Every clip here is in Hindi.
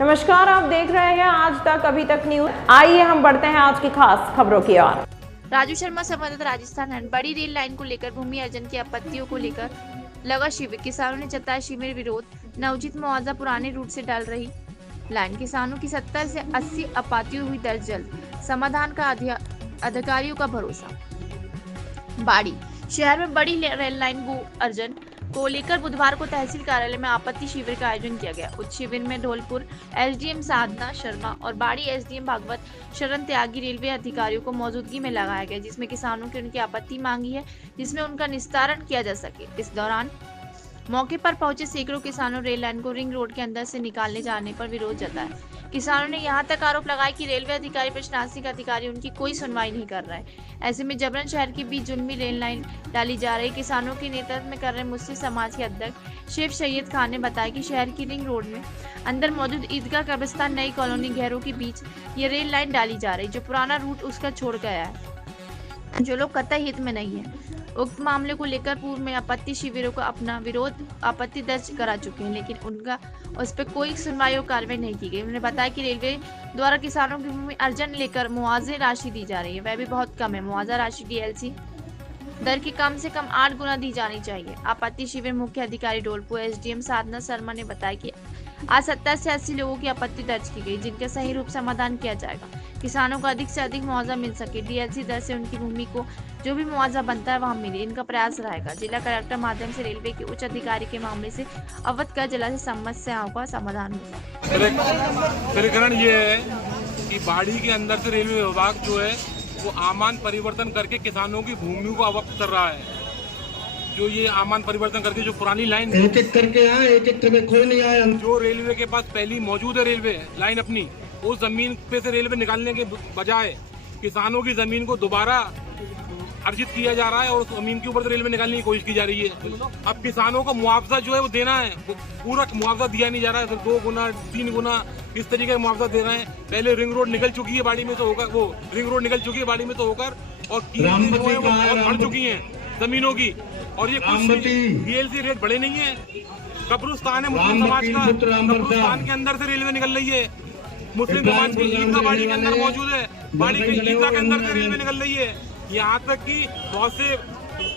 नमस्कार, आप देख रहे हैं आज तक अभी तक न्यूज। आइए हम बढ़ते हैं आज की खास खबरों की ओर। राजू शर्मा संवाददाता राजस्थान है। बड़ी रेल लाइन को लेकर भूमि अर्जन की आपत्तियों को लेकर लगा शिविर। किसानों ने जताया शिविर विरोध। न उचित मुआवजा पुराने रूट से डाल रही लाइन। किसानों की 70 से 80 आपत्तियां हुई दर्ज। जल्द समाधान का अधिकारियों का भरोसा। बाड़ी शहर में बड़ी रेल लाइन भू अर्जन को लेकर बुधवार को तहसील कार्यालय में आपत्ति शिविर का आयोजन किया गया। उस शिविर में धौलपुर एसडीएम साधना शर्मा और बाड़ी एसडीएम भागवत शरण त्यागी रेलवे अधिकारियों को मौजूदगी में लगाया गया, जिसमें किसानों की उनकी आपत्ति मांगी है, जिसमें उनका निस्तारण किया जा सके। इस दौरान मौके पर पहुंचे सैकड़ों किसानों रेल लाइन को रिंग रोड के अंदर से निकालने जाने पर विरोध जताया। किसानों ने यहां तक आरोप लगाया कि रेलवे अधिकारी, प्रशासनिक अधिकारी उनकी कोई सुनवाई नहीं कर रहे हैं। ऐसे में जबरन शहर के बीच जुल्मी रेल लाइन डाली जा रही। किसानों के नेतृत्व में कर रहे मुस्लिम समाज के अध्यक्ष शेख सैयद खान ने बताया कि शहर की रिंग रोड में अंदर मौजूद ईदगाह, कब्रिस्तान, नई कॉलोनी, घरों के बीच ये रेल लाइन डाली जा रही, जो पुराना रूट उसका छोड़ गया है, जो लोग कतई हित में नहीं है। उक्त मामले को लेकर पूर्व में आपत्ति शिविरों को अपना विरोध आपत्ति दर्ज करा चुके हैं, लेकिन उनका उस पर कोई सुनवाई और कार्रवाई नहीं की गई। उन्होंने बताया कि रेलवे द्वारा किसानों की भूमि अर्जन लेकर मुआवजे राशि दी जा रही है, वह भी बहुत कम है। मुआवजा राशि डीएलसी दर की कम से कम 8 गुना दी जानी चाहिए। आपत्ति शिविर मुख्य अधिकारी धौलपुर एसडीएम साधना शर्मा ने बताया कि आज 70 से 80 लोगों की आपत्ति दर्ज की गई, जिनका सही रूप समाधान किया जाएगा। किसानों को अधिक से अधिक मुआवजा मिल सके, डीएलसी दर से उनकी भूमि को जो भी मुआवजा बनता है वहां मिले, इनका प्रयास रहेगा। जिला कलेक्टर माध्यम से रेलवे के उच्च अधिकारी के मामले से अवगत कर जिला से समस्याओं का समाधान होगा। प्रकरण ये है कि बाड़ी के अंदर से रेलवे विभाग जो है वो आमान परिवर्तन करके किसानों की भूमि को अवक्त कर रहा है। जो ये आमान परिवर्तन करके जो पुरानी लाइन एक एक करके आए, एक एक करके कोई नहीं आया। जो रेलवे के पास पहली मौजूद है रेलवे लाइन अपनी, उस जमीन पे से रेलवे निकालने के बजाय किसानों की जमीन को दोबारा अर्जित किया जा रहा है और उस जमीन के ऊपर से रेलवे निकालने की कोशिश की जा रही है। अब किसानों को मुआवजा जो है वो देना है, पूरा मुआवजा दिया नहीं जा रहा है, सिर्फ 2 गुना 3 गुना इस तरीके का मुआवजा दे रहे हैं। पहले रिंग रोड निकल चुकी है बाड़ी में तो होकर, वो रिंग रोड निकल चुकी है बाड़ी में तो होकर, और कीमतें जो है वो बहुत बढ़ चुकी है जमीनों की। और ये कुछ डीएलसी रेट बड़े नहीं है। कब्रिस्तान है मुस्लिम समाज का, कब्रिस्तान के अंदर से रेलवे निकल रही है। मुस्लिम समाज की ईदगाह बाड़ी के अंदर मौजूद है, बाड़ी की ईदगाह के अंदर से रेलवे निकल रही है। यहाँ तक कि बहुत से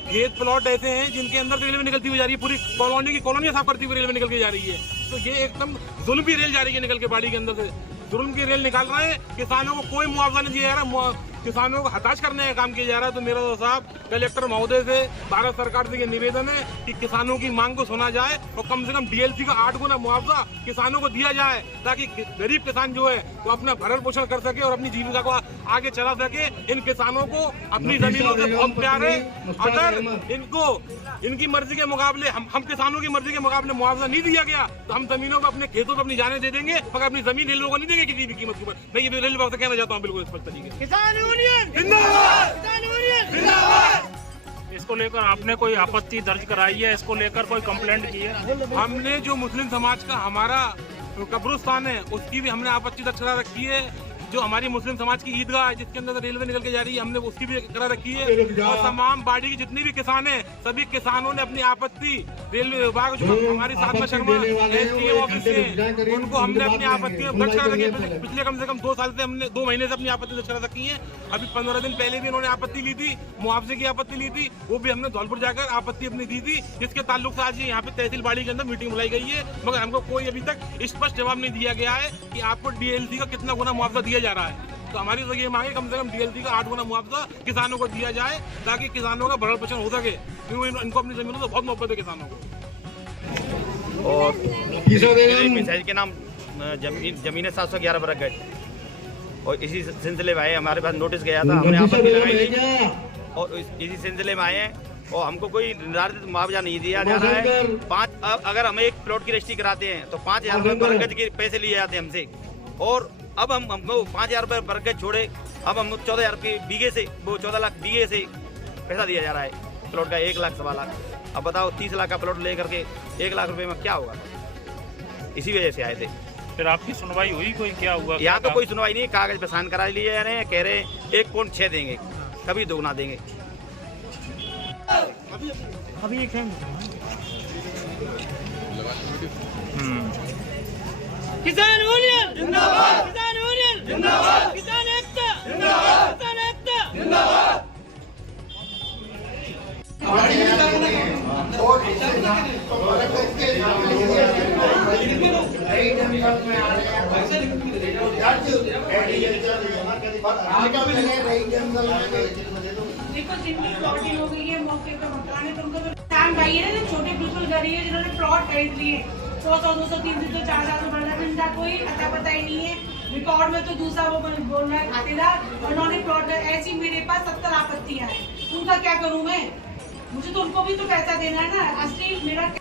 खेत प्लॉट ऐसे हैं जिनके अंदर से रेलवे निकलती हुई जा रही है, पूरी कॉलोनी की कॉलोनियां साफ करती हुई रेलवे निकल के जा रही है। तो ये एकदम जुल्म की रेल जा रही है निकल के बाड़ी के अंदर से, जुल्म की रेल निकाल रहे हैं। किसानों को कोई मुआवजा नहीं दिया जा रहा, किसानों को हताश करने का काम किया जा रहा है। तो मेरा साहब कलेक्टर महोदय से, भारत सरकार से ये निवेदन है कि किसानों की मांग को सुना जाए और कम से कम डीएलसी का 8 गुना मुआवजा किसानों को दिया जाए, ताकि गरीब किसान जो है वो अपना भरण पोषण कर सके और अपनी जीविका को आगे चला सके। इन किसानों को अपनी जमीनों से बहुत प्यार है। अगर इनको इनकी मर्जी के मुकाबले हम किसानों की मर्जी के मुकाबले मुआवजा नहीं दिया गया तो हम जमीनों को अपने खेतों पर अपनी जाने दे देंगे, मगर अपनी जमीन रेलवे को नहीं देंगे किसी भी कीमत के ऊपर। मैं ये रेलवे विभाग से कहना चाहता हूँ बिल्कुल स्पष्ट तरीके से। इसको लेकर आपने कोई आपत्ति दर्ज कराई है? इसको लेकर कोई कंप्लेंट की है? हमने जो मुस्लिम समाज का हमारा कब्रिस्तान है उसकी भी हमने आपत्ति दर्ज करा रखी है। जो हमारी मुस्लिम समाज की ईदगाह है जिसके अंदर रेलवे निकल के जा रही है, हमने उसकी भी करा रखी है। और तमाम बाड़ी के जितने भी किसान हैं, सभी किसानों ने अपनी आपत्ति रेलवे विभाग जो हमारी साधना शर्मा एसडीएम ऑफिस से, उनको हमने अपनी आपत्ति दर्ज करा रखी है। पिछले कम से कम 2 साल से हमने 2 महीने से अपनी आपत्ति दर्ज करा रखी है। अभी 15 दिन पहले भी इन्होंने आपत्ति ली थी, मुआवजे की आपत्ति ली थी, वो भी हमने धौलपुर जाकर आपत्ति अपनी दी थी, जिसके ताल्लुक से आज यहाँ पे तहसील बाड़ी के अंदर मीटिंग बुलाई गई है। मगर हमको कोई अभी तक स्पष्ट जवाब नहीं दिया गया है कि आपको डीएलसी का कितना गुना मुआवजा दिया जा रहा है। तो हमारी तो ये मांगे कम से कम डीएलसी का 8 गुना मुआवजा किसानों को दिया जाए, ताकि किसानों का भरण पोषण हो सके, क्योंकि इनको अपनी जमीनों से बहुत मोहब्बत है किसानों को। और पंचायत के नाम जमीनें 711 वर्ग गज, और इसी सिलसिले में आए, हमारे पास नोटिस गया था, हमने आपत्ति लगाई थी और इसी सिलसिले में आए हैं और हमको कोई निर्धारित मुआवजा नहीं दिया जा रहा है। अगर हम एक प्लॉट की रजिस्ट्री कराते हैं तो 5000 रुपये वर्ग गज के पैसे लिए जाते हैं हमसे, और अब हमको 5000 रुपये वर्ग गज छोड़े, अब हम 14000 के बीघे से, वो 14 लाख बीघे से पैसा दिया जा रहा है प्लॉट का, 1 लाख 1.25 लाख। अब बताओ 30 लाख का प्लॉट लेकर के 1 लाख रुपए में क्या होगा? इसी वजह से आए थे। फिर आपकी सुनवाई हुई? कोई क्या हुआ? यहाँ तो कोई सुनवाई नहीं, कागज पे साइन करा लिए जा रहे हैं, कह रहे 1.6 देंगे, कभी 2 गुना देंगे। अभी एक है किसान यूनियन जिंदाबाद, किसान यूनियन जिंदाबाद, किसान एकता जिंदाबाद, किसान एकता जिंदाबाद। देखो जिनकी प्लॉटिंग हो गई है मौके पे मकान है, तो उनको तो किसान भाई है ना, जो छोटे बिल्कुल गरीब है, जिन्होंने प्लॉट खरीद लिए 100, 200, 300, 400 बढ़ रहा है, इनका कोई अता पता ही नहीं है। रिकॉर्ड में तो दूसरा वो बोल रहा है खातेदार, उन्होंने प्लॉट ऐसी मेरे पास 70 आपत्तियां हैं, उनका क्या करूं मैं? मुझे तो उनको भी तो पैसा देना है ना। असली मेरा